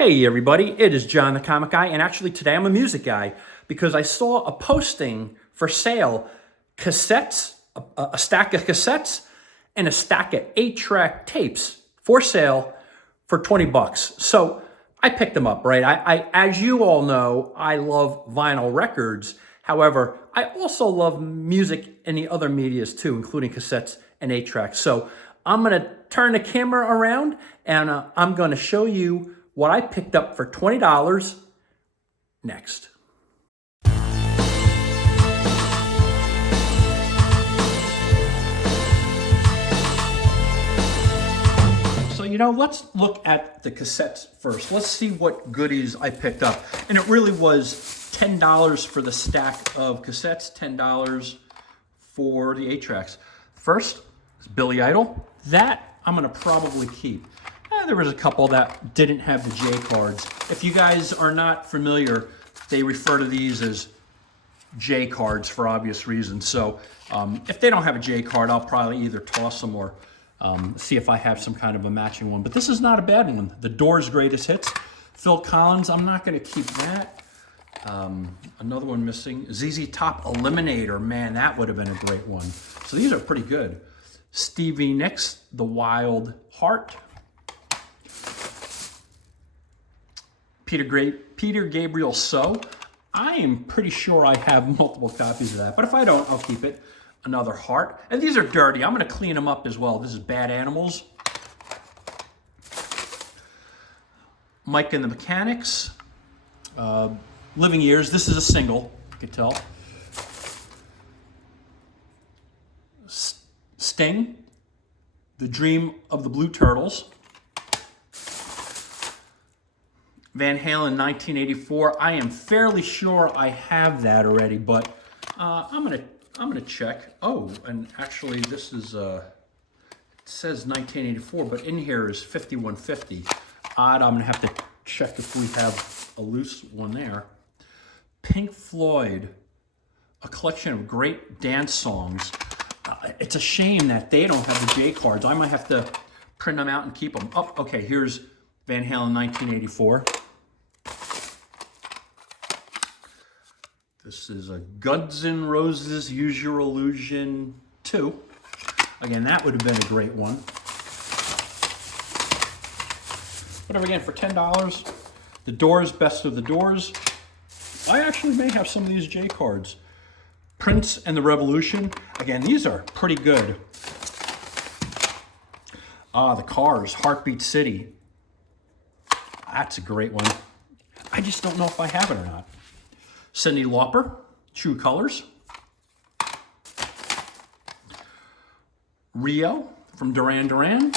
Hey everybody, it is John the Comic Guy, and actually today I'm a music guy because I saw a posting for sale, cassettes, a stack of cassettes and a stack of 8-track tapes for sale for 20 bucks. So I picked them up, right? I as you all know, I love vinyl records. However, I also love music in the other medias too, including cassettes and 8-tracks. So I'm gonna turn the camera around and I'm gonna show you what I picked up for $20 next. So, let's look at the cassettes first. Let's see what goodies I picked up. And it really was $10 for the stack of cassettes, $10 for the 8-tracks. First is Billy Idol. That I'm gonna probably keep. There was a couple that didn't have the J cards. If you guys are not familiar, they refer to these as J cards for obvious reasons. So if they don't have a J card, I'll probably either toss them or see if I have some kind of a matching one. But this is not a bad one. The Doors' Greatest Hits. Phil Collins, I'm not going to keep that. Another one missing. ZZ Top Eliminator. Man, that would have been a great one. So these are pretty good. Stevie Nicks, The Wild Heart. Peter Gabriel So. I am pretty sure I have multiple copies of that, but if I don't, I'll keep it. Another Heart. And these are dirty. I'm going to clean them up as well. This is Bad Animals. Mike and the Mechanics. Living Years. This is a single, you can tell. Sting. The Dream of the Blue Turtles. Van Halen 1984. I am fairly sure I have that already, but I'm gonna check. Oh, and actually this is it says 1984, but in here is 5150. Odd. I'm gonna have to check if we have a loose one there. Pink Floyd, a collection of great dance songs. It's a shame that they don't have the J cards. I might have to print them out and keep them. Oh, okay. Here's Van Halen 1984. This is a Guns N' Roses Use Your Illusion 2. Again, that would have been a great one. Whatever, again, for $10. The Doors, Best of the Doors. I actually may have some of these J cards. Prince and the Revolution. Again, these are pretty good. The Cars, Heartbeat City. That's a great one. I just don't know if I have it or not. Cyndi Lauper, True Colors. Rio from Duran Duran.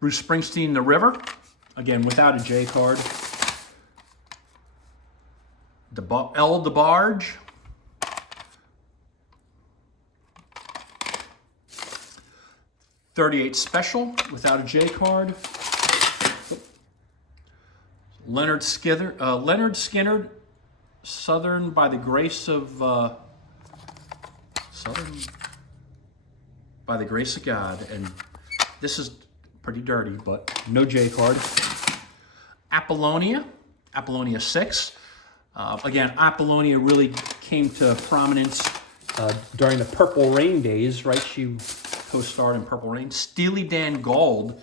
Bruce Springsteen, The River. Again, without a J card. El DeBarge. '38 Special, without a J card. Leonard Skinner, Southern by the Grace of God, and this is pretty dirty, but no J card. Apollonia 6. Again, Apollonia really came to prominence during the Purple Rain days, right? She co-starred in Purple Rain. Steely Dan Gold.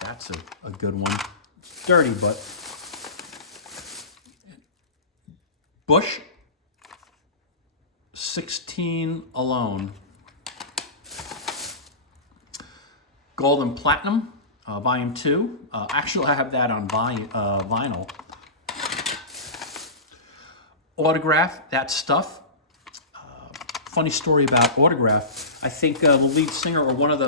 That's a good one. Dirty, but Bush 16 Alone. Gold and Platinum, Volume 2. Actually, I have that on vinyl. Autograph, That Stuff. Funny story about Autograph. I think the lead singer or one of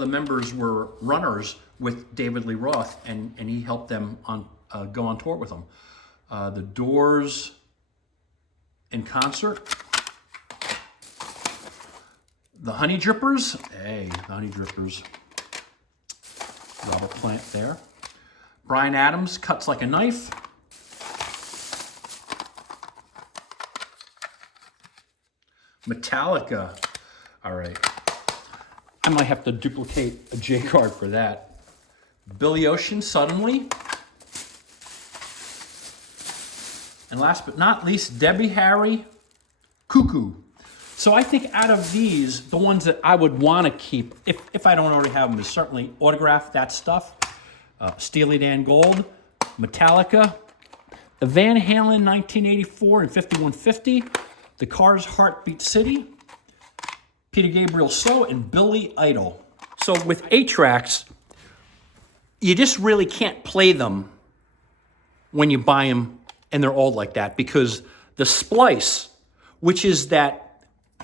the members were runners with David Lee Roth, and he helped them go on tour with them. The Doors in concert. The Honey Drippers. Hey, the Honey Drippers. Robert Plant there. Bryan Adams, Cuts Like a Knife. Metallica. All right. I might have to duplicate a J card for that. Billy Ocean, Suddenly. And last but not least, Debbie Harry, Cuckoo. So I think out of these, the ones that I would want to keep, if I don't already have them, is certainly Autograph That Stuff, Steely Dan Gold, Metallica, the Van Halen 1984 and 5150, the Cars Heartbeat City, Peter Gabriel So, and Billy Idol. So with 8-tracks, you just really can't play them when you buy them and they're all like that, because the splice, which is that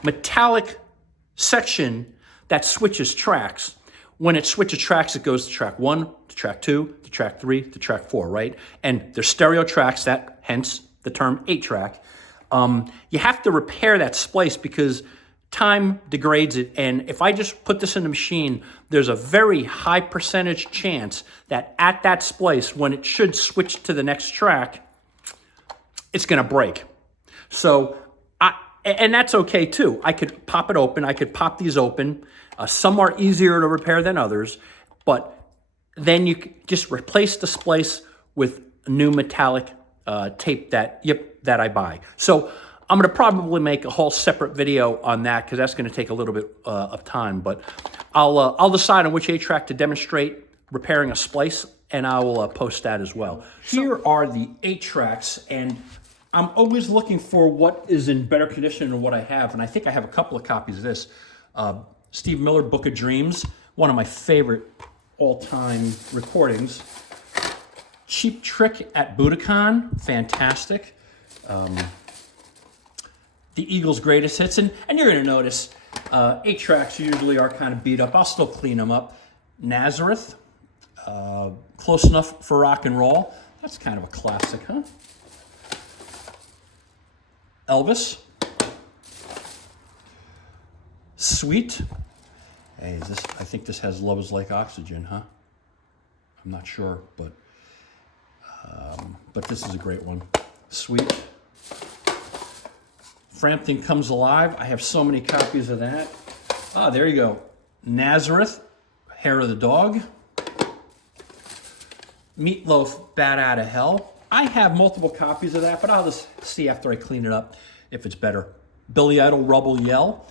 metallic section that switches tracks, when it switches tracks, it goes to track 1, to track 2, to track 3, to track 4, right? And they're stereo tracks, that hence the term 8-track. You have to repair that splice because time degrades it, and if I just put this in the machine, there's a very high percentage chance that at that splice, when it should switch to the next track, it's going to break. So, and that's okay too. I could pop it open. I could pop these open. Some are easier to repair than others, but then you just replace the splice with new metallic tape that I buy. So I'm going to probably make a whole separate video on that because that's going to take a little bit of time. But I'll decide on which 8-track to demonstrate repairing a splice, and I will post that as well. Here are the 8-tracks, and I'm always looking for what is in better condition than what I have, and I think I have a couple of copies of this. Steve Miller, Book of Dreams, one of my favorite all-time recordings. Cheap Trick at Budokan, fantastic. The Eagles' Greatest Hits, and you're going to notice 8-tracks usually are kind of beat up. I'll still clean them up. Nazareth, Close Enough for Rock and Roll. That's kind of a classic, huh? Elvis. Sweet. Hey, is this? I think this has Love Is Like Oxygen, huh? I'm not sure, but this is a great one. Sweet. Frampton Comes Alive. I have so many copies of that. Ah, there you go. Nazareth, Hair of the Dog. Meatloaf, Bat Out of Hell. I have multiple copies of that, but I'll just see after I clean it up if it's better. Billy Idol, Rubble Yell.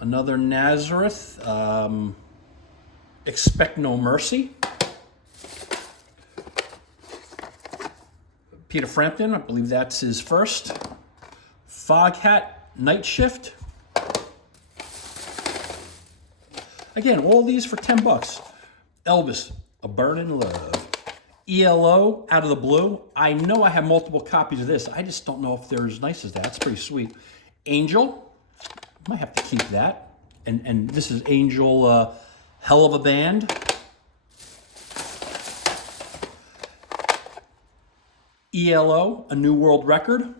Another Nazareth, Expect No Mercy. Peter Frampton, I believe that's his first. Foghat, Night Shift. Again, all these for $10. Elvis, A Burning Love. ELO, Out of the Blue. I know I have multiple copies of this. I just don't know if they're as nice as that. It's pretty sweet. Angel, might have to keep that. And this is Angel, Hell of a Band. ELO, A New World Record.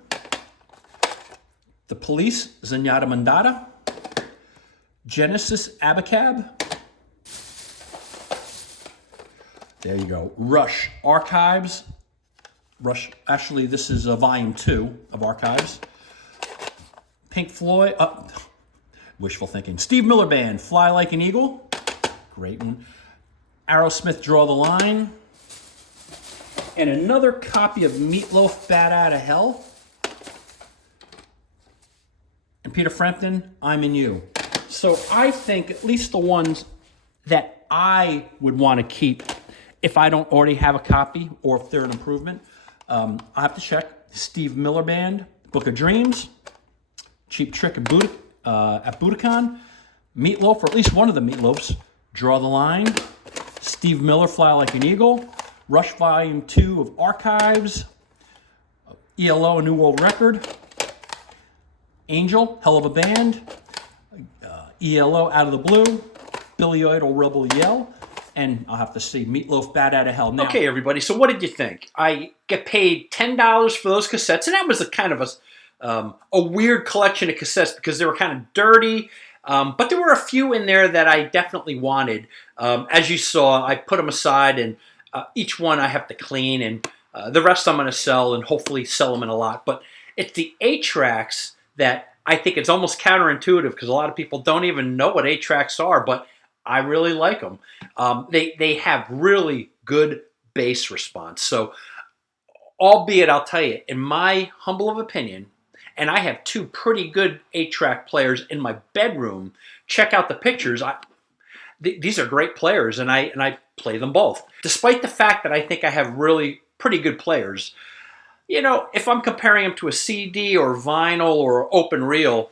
The Police, Zenyatta Mandata. Genesis, Abacab. There you go. Rush, Archives. Rush, actually, this is volume 2 of Archives. Pink Floyd, wishful thinking. Steve Miller Band, Fly Like an Eagle. Great one. Aerosmith, Draw the Line. And another copy of Meatloaf, Bat Out of Hell. And Peter Frampton, I'm in You. So I think at least the ones that I would want to keep, if I don't already have a copy or if they're an improvement, I'll have to check. Steve Miller Band, Book of Dreams, Cheap Trick at Budokan, Meatloaf, or at least one of the Meatloafs, Draw the Line, Steve Miller, Fly Like an Eagle, Rush Volume 2 of Archives, ELO, A New World Record, Angel, Hell of a Band, ELO, Out of the Blue, Billy Idol, Rebel Yell, and I'll have to see Meatloaf, Bat Out of Hell. Now, okay, everybody, so what did you think? I get paid $10 for those cassettes, and that was a kind of a weird collection of cassettes because they were kind of dirty, but there were a few in there that I definitely wanted. As you saw, I put them aside, and each one I have to clean, and the rest I'm going to sell and hopefully sell them in a lot. But it's the 8-tracks that I think it's almost counterintuitive because a lot of people don't even know what 8-tracks are, but I really like them. They have really good bass response. So, albeit I'll tell you, in my humble opinion, and I have two pretty good 8-track players in my bedroom. Check out the pictures. These are great players, and I play them both. Despite the fact that I think I have really pretty good players, you know, if I'm comparing them to a CD or vinyl or open reel,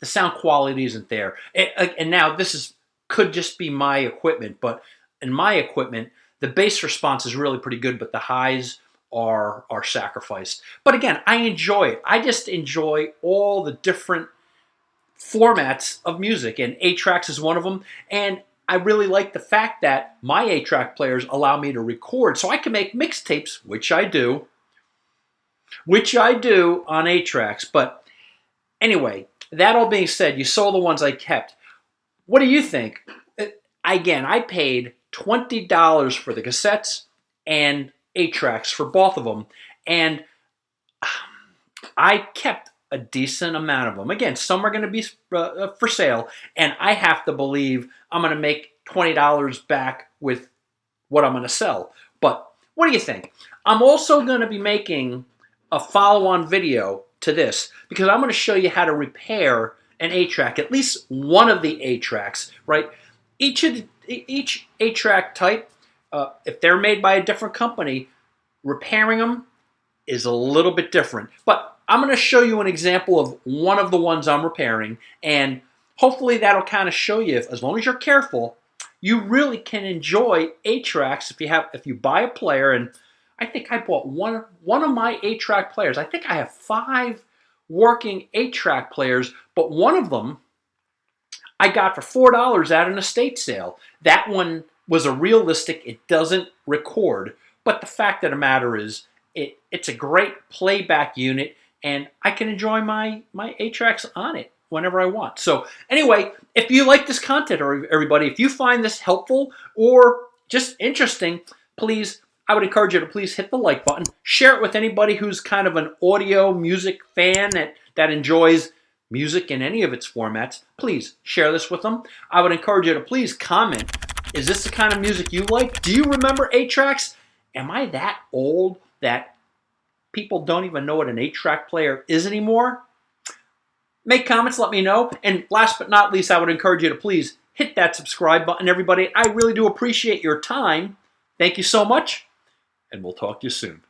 the sound quality isn't there. And now could just be my equipment, but in my equipment, the bass response is really pretty good, but the highs are sacrificed. But again, I enjoy it. I just enjoy all the different formats of music, and 8-tracks is one of them. And I really like the fact that my 8-track players allow me to record, so I can make mixtapes, which I do on 8-tracks. But anyway, that all being said, you saw the ones I kept. What do you think? Again, I paid $20 for the cassettes and 8-tracks for both of them, and I kept a decent amount of them. Again, some are going to be for sale, and I have to believe I'm going to make $20 back with what I'm going to sell. But what do you think? I'm also going to be making a follow-on video to this because I'm going to show you how to repair an 8-track, at least one of the 8-tracks, right? Each 8-track type, if they're made by a different company, repairing them is a little bit different. But I'm going to show you an example of one of the ones I'm repairing, and hopefully that'll kind of show you, as long as you're careful, you really can enjoy 8-tracks if you buy a player. And I think I bought one of my 8-track players. I think I have 5 working 8-track players, but one of them I got for $4 at an estate sale. That one was a realistic, it doesn't record, but the fact of the matter is it's a great playback unit, and I can enjoy my 8-tracks on it whenever I want. So anyway, if you like this content, or everybody, if you find this helpful or just interesting, please, I would encourage you to please hit the like button. Share it with anybody who's kind of an audio music fan that enjoys music in any of its formats. Please share this with them. I would encourage you to please comment. Is this the kind of music you like? Do you remember 8-tracks? Am I that old that people don't even know what an 8-track player is anymore? Make comments, let me know. And last but not least, I would encourage you to please hit that subscribe button, everybody. I really do appreciate your time. Thank you so much, and we'll talk to you soon.